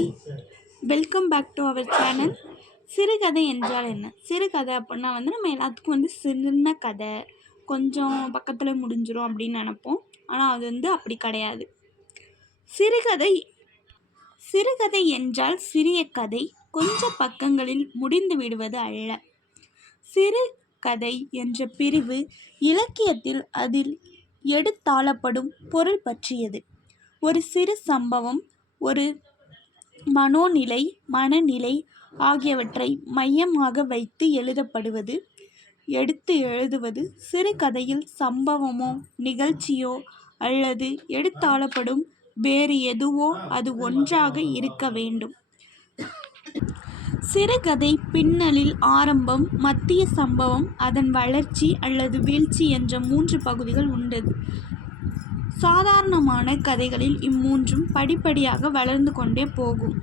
Hi welcome back to our channel சிறுகதை என்றால் என்ன? சிறுகதை அப்படின்னா வந்து நம்ம எல்லாத்துக்கும் வந்து சின்ன கதை. கொஞ்சம் பக்கத்தில் முடிஞ்சிடும் அப்படின்னு நினப்போம். ஆனால் அது வந்து அப்படி கிடையாது. சிறுகதை சிறுகதை என்றால் சிறிய கதை. கொஞ்சம் பக்கங்களில் முடிந்து விடுவது அல்ல. சிறு கதை என்ற பிரிவு இலக்கியத்தில் அதில் எடுத்தாளப்படும் பொருள் பற்றியது. ஒரு சிறு சம்பவம் ஒரு மனோநிலை மனநிலை ஆகியவற்றை மையமாக வைத்து எழுதப்படுவது எடுத்து எழுதுவது சிறுகதையில் சம்பவமோ நிகழ்ச்சியோ அல்லது எடுத்தாளப்படும் வேறு எதுவோ அது ஒன்றாக இருக்க வேண்டும். சிறுகதை பின்னலில் ஆரம்பம் மத்திய சம்பவம் அதன் வளர்ச்சி அல்லது வீழ்ச்சி என்ற மூன்று பகுதிகள் உண்டு. சாதாரணமான கதைகளில் இம்மூன்றும் படிப்படியாக வளர்ந்து கொண்டே போகும்.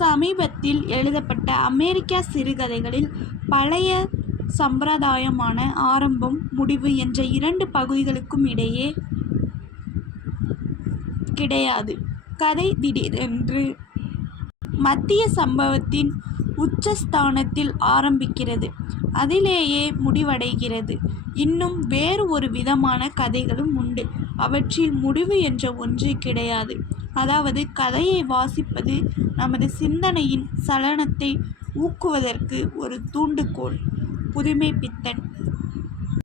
சமீபத்தில் எழுதப்பட்ட அமெரிக்கா சிறுகதைகளில் பழைய சம்பிரதாயமான ஆரம்பம் முடிவு என்ற இரண்டு பகுதிகளுக்கும் இடையே கிடையாது. கதை திடீரென்று மத்திய சம்பவத்தின் உச்சஸ்தானத்தில் ஆரம்பிக்கிறது. அதிலேயே முடிவடைகிறது. இன்னும் வேறு ஒரு விதமான கதைகளும் உண்டு. அவற்றில் முடிவு என்ற ஒன்று கிடையாது. அதாவது கதையை வாசிப்பது நமது சிந்தனையின் சலனத்தை ஊக்குவதற்கு ஒரு தூண்டுகோல் புதுமை பித்தன்.